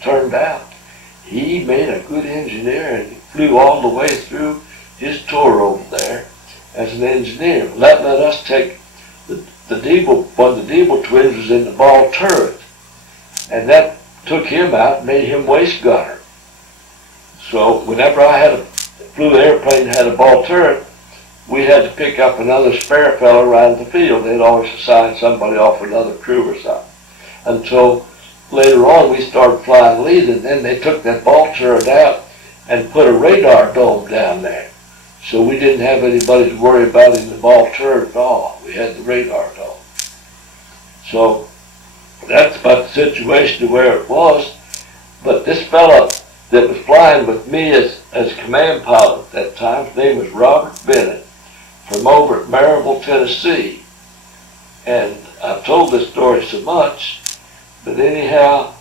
it turned out, he made a good engineer and flew all the way through his tour over there as an engineer. That let us take the Deeble, one of the Deeble twins was in the ball turret, and that took him out and made him waist gunner. So whenever I flew an airplane that had a ball turret, we had to pick up another spare fellow around the field. They'd always assign somebody off another crew or something. Until later on we started flying lead, and then they took that ball turret out and put a radar dome down there. So we didn't have anybody to worry about in the ball turret at all. We had the radar dome. So that's about the situation to where it was. But this fella that was flying with me as command pilot at that time, his name was Robert Bennett, from over at Maryville, Tennessee. And I've told this story so much, but anyhow,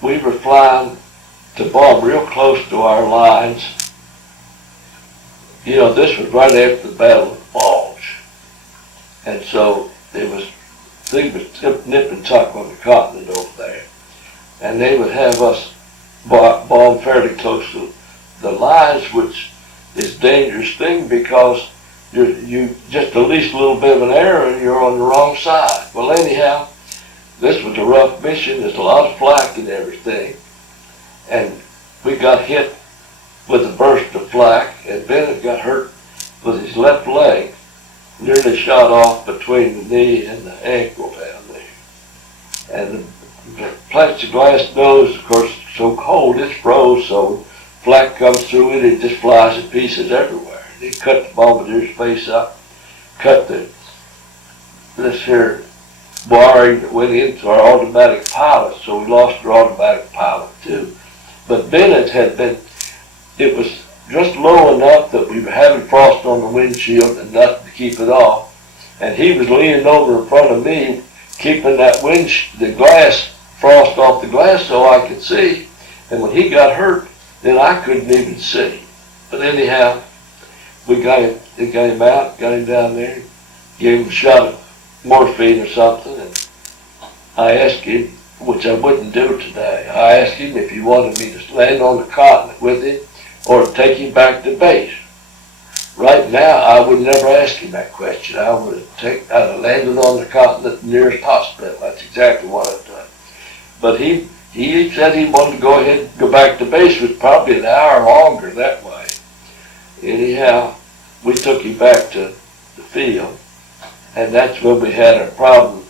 we were flying to bomb real close to our lines. You know, this was right after the Battle of the Bulge. And so things was nip and tuck on the continent over there. And they would have us bomb fairly close to the lines, which is a dangerous thing because you just the least little bit of an error and you're on the wrong side. Well, anyhow, this was a rough mission. There's a lot of flak and everything. And we got hit with a burst of flak, and Bennett got hurt with his left leg, nearly shot off between the knee and the ankle down there. And the plexiglass nose, of course, so cold, it's froze, so flak comes through it, it just flies in pieces everywhere. They cut the bombardier's face up, cut this here wiring that went into our automatic pilot, so we lost our automatic pilot too. But Bennett it was just low enough that we were having frost on the windshield and nothing to keep it off. And he was leaning over in front of me, keeping the glass, frost off the glass so I could see. And when he got hurt, then I couldn't even see. But anyhow, we got him out, got him down there, gave him a shot of morphine or something, and I asked him, which I wouldn't do today, I asked him if he wanted me to land on the continent with him or take him back to base. Right now, I would never ask him that question. I'd have landed on the continent nearest hospital. That's exactly what I'd done. But he said he wanted to go ahead and go back to base. It was probably an hour longer that way. Anyhow, we took him back to the field, and that's when we had our problem.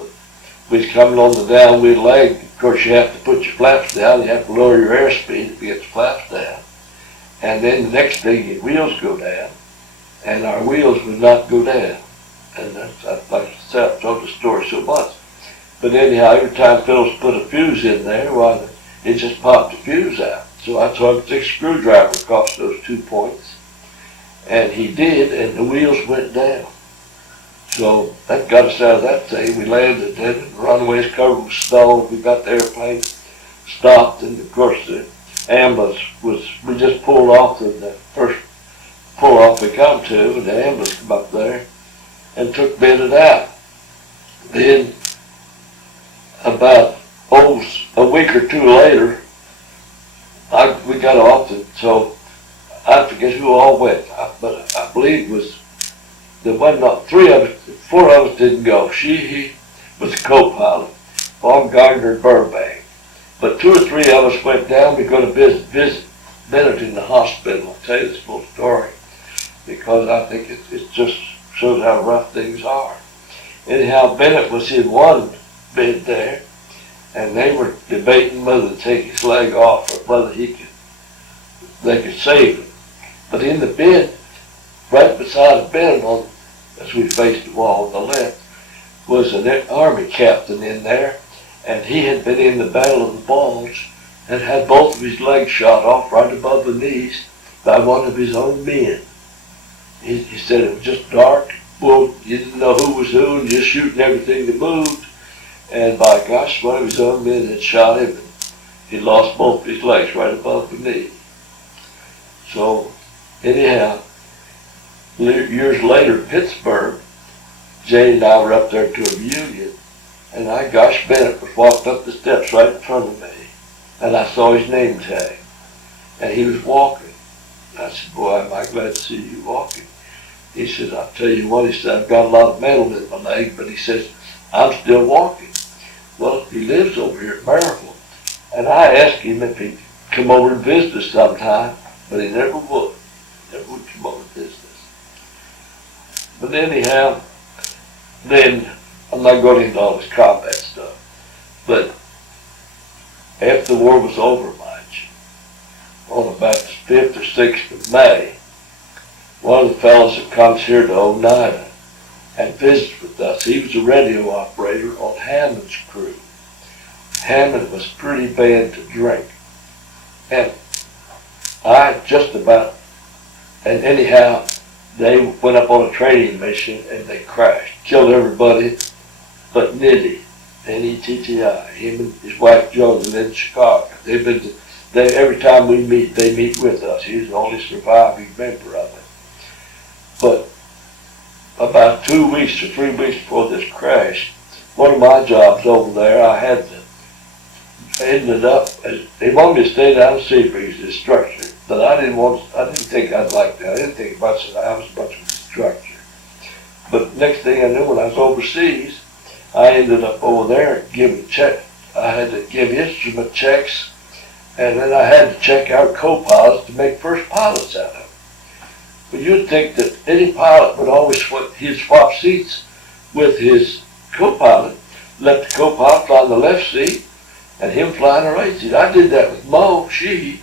We was coming on the downwind leg. Of course, you have to put your flaps down. You have to lower your airspeed to get the flaps down. And then the next thing, your wheels go down, and our wheels would not go down. And that's, like I said, I've told the story so much. But anyhow, every time Phillips put a fuse in there, well, it just popped the fuse out. So I took a thick screwdriver across those 2 points, and he did, and the wheels went down. So that got us out of that thing. We landed, and the runway's covered with snow. We got the airplane stopped, and of course the ambulance we just pulled off the first pull off we come to, and the ambulance come up there and took Bennett out. Then about a week or two later, we got off, and so I forget who all went, but I believe there wasn't not 4 of us didn't go. He was a co-pilot, Baumgartner and Burbank. But 2 or 3 of us went down. We're going to visit Bennett in the hospital. I'll tell you this full story because I think it just shows how rough things are. Anyhow, Bennett was in one bed there, and they were debating whether to take his leg off or whether they could save him. But in the bed, right beside Bennett, as we faced the wall on the left, was an Army captain in there, and he had been in the Battle of the Bulge and had both of his legs shot off right above the knees by one of his own men. He said it was just dark. Well, you didn't know who was who, and just shooting everything that moved. And by gosh, one of his own men had shot him, and he lost both of his legs right above the knee. So, anyhow, years later in Pittsburgh, Jane and I were up there to a reunion, and Bennett was walked up the steps right in front of me. and I saw his name tag, and he was walking. I said, boy, am I glad to see you walking. He said, I'll tell you what, he said, I've got a lot of metal in my leg, but he says, I'm still walking. Well, he lives over here at Maryville, and I asked him if he'd come over and visit us sometime, but he never would. Never would come over and visit us. But anyhow, then, I'm not going into all this combat stuff, but after the war was over, Mike, on about the 5th or 6th of May, one of the fellows that comes here to Oneida and visits with us, he was a radio operator on Hammond's crew. Hammond was pretty bad to drink. And and anyhow, they went up on a training mission and they crashed, killed everybody but Nitty, N-E-T-T-I. Him and his wife Jo live in Chicago. Every time we meet, they meet with us. He's the only surviving member of it. But about 2 weeks or 3 weeks before this crash, one of my jobs over there, they wanted me to stay down and see for his instructor, but I didn't think I'd like that. I didn't think much of that. I was a bunch of instructor. But next thing I knew, when I was overseas, I ended up over there giving check. I had to give instrument checks, and then I had to check out co-pilots to make first pilots out of them. But you'd think that any pilot would always swap seats with his co-pilot, let the co-pilot fly in the left seat, and him fly in the right seat. I did that with Mo Sheehy.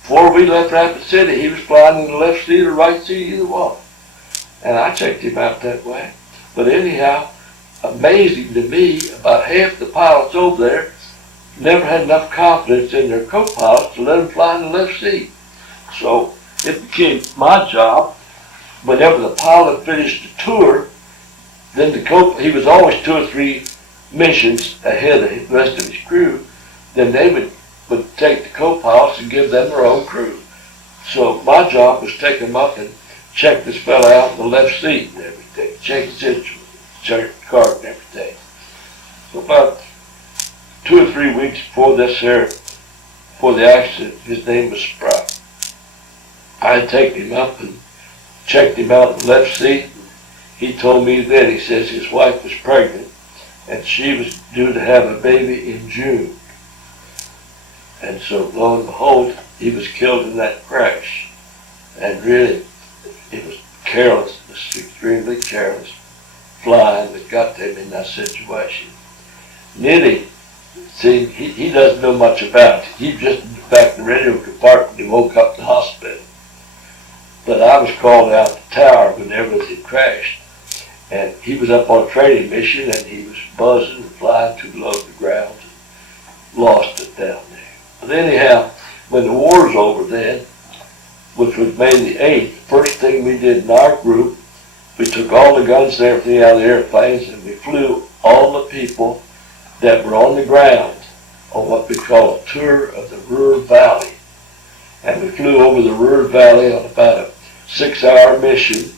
Before we left Rapid City, he was flying in the left seat or right seat, either one. And I checked him out that way. But anyhow, amazing to me, about half the pilots over there never had enough confidence in their co-pilots to let them fly in the left seat. So it became my job, whenever the pilot finished the tour, then he was always 2 or 3 missions ahead of the rest of his crew, then they would take the co-pilots and give them their own crew. So my job was take them up and check this fella out in the left seat and everything, check his instruments, check the card and everything. So about 2 or 3 weeks before the accident, his name was Sprout. I had taken him up and checked him out in the left seat. He told me then, he says his wife was pregnant and she was due to have a baby in June. And so lo and behold, he was killed in that crash. And really, it was carelessness, extremely careless flying that got them in that situation. Nitty, see, he doesn't know much about it. He just back in the radio compartment, he woke up in the hospital. But I was called out the tower whenever it had crashed. And he was up on a training mission and he was buzzing and flying too low to the ground and lost it down there. But anyhow, when the war was over then, which was May the 8th, the first thing we did in our group, we took all the guns and everything out of the airplanes and we flew all the people that were on the ground on what we call a tour of the Ruhr Valley. And we flew over the Ruhr Valley on about a 6-hour mission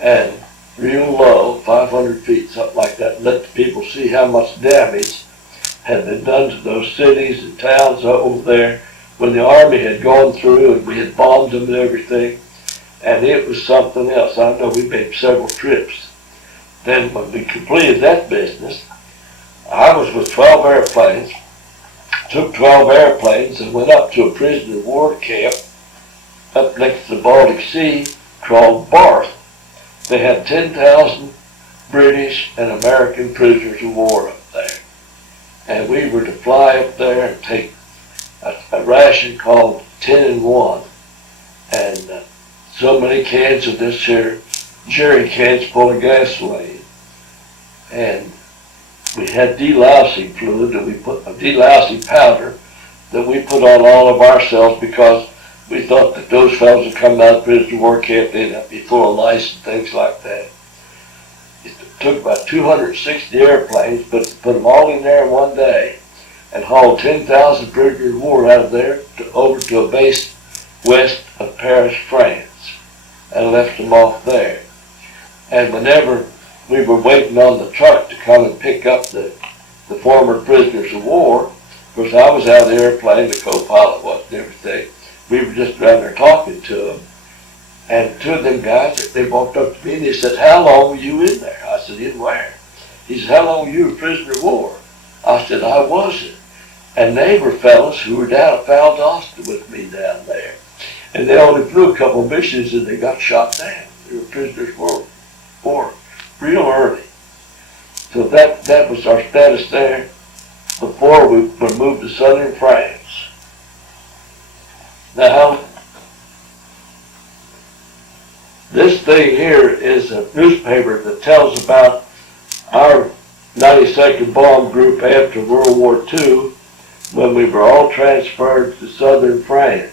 and real low, 500 feet, something like that, and let the people see how much damage had been done to those cities and towns over there when the Army had gone through and we had bombed them and everything. And it was something else. I know we made several trips. Then when we completed that business, I was with 12 airplanes, took 12 airplanes and went up to a prisoner of war camp up next to the Baltic Sea called Barth. They had 10,000 British and American prisoners of war up there. And we were to fly up there and take a ration called 10 and 1. And so many cans of this here, jerry cans full of gasoline. And we had delousing fluid that we put, a delousing powder that we put on all of ourselves because we thought that those fellows would come out of prisoner of war camp, they'd be full of lice and things like that. It took about 260 airplanes, but to put them all in there in one day and haul 10,000 prisoners of war out of there over to a base west of Paris, France, and left them off there. And whenever we were waiting on the truck to come and pick up the former prisoners of war, Of course, I was out of the airplane, the co-pilot was and everything. We were just down there talking to them. And two of them guys, they walked up to me and they said, "How long were you in there?" I said, "In where?" He said, "How long were you a prisoner of war?" I said, "I wasn't." And they were fellas who were down at Valdosta with me down there. And they only flew a couple of missions and they got shot down. They were prisoners of war real early. So that was our status there before we were moved to southern France. Now, this thing here is a newspaper that tells about our 92nd Bomb Group after World War II, when we were all transferred to southern France.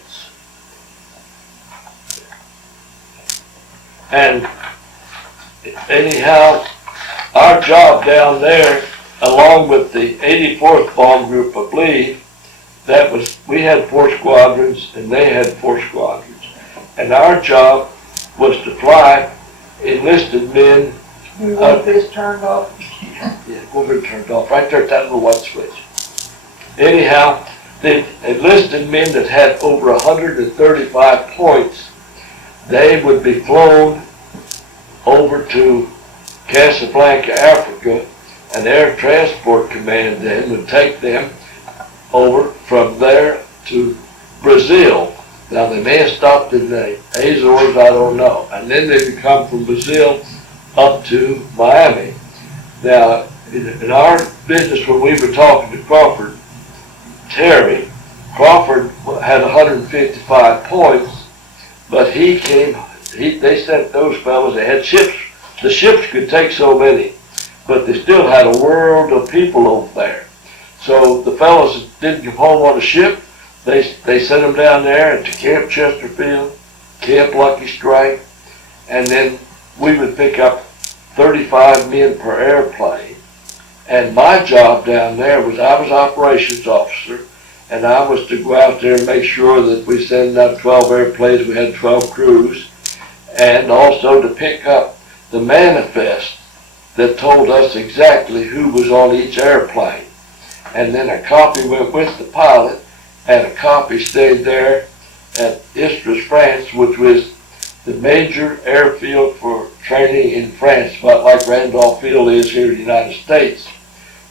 And anyhow, our job down there, along with the 84th Bomb Group, I believe, we had 4 squadrons and they had 4 squadrons. And our job was to fly enlisted men. You want this turned off? Yeah, go over and turned off, right there at that little white switch. Anyhow, the enlisted men that had over 135 points, they would be flown over to Casablanca, Africa, and Air Transport Command then would take them over from there to Brazil. Now they may have stopped in the Azores, I don't know. And then they would come from Brazil up to Miami. Now, in our business, when we were talking to Crawford, Terry, Crawford had 155 points, but they sent those fellows, they had ships. The ships could take so many, but they still had a world of people over there. So the fellows that didn't come home on a ship, they sent them down there to Camp Chesterfield, Camp Lucky Strike, and then we would pick up 35 men per airplane. And my job down there was I was operations officer, and I was to go out there and make sure that we sent out 12 airplanes, we had 12 crews, and also to pick up the manifest that told us exactly who was on each airplane. And then a copy went with the pilot, and a copy stayed there at Istres, France, which was the major airfield for training in France, about like Randolph Field is here in the United States.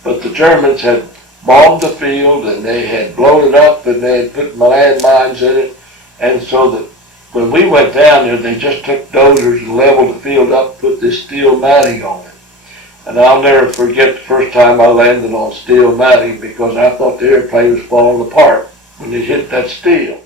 But the Germans had bombed the field, and they had blown it up, and they had put landmines in it, and so that when we went down there, they just took dozers and leveled the field up, put this steel matting on it. And I'll never forget the first time I landed on steel matting, because I thought the airplane was falling apart when it hit that steel.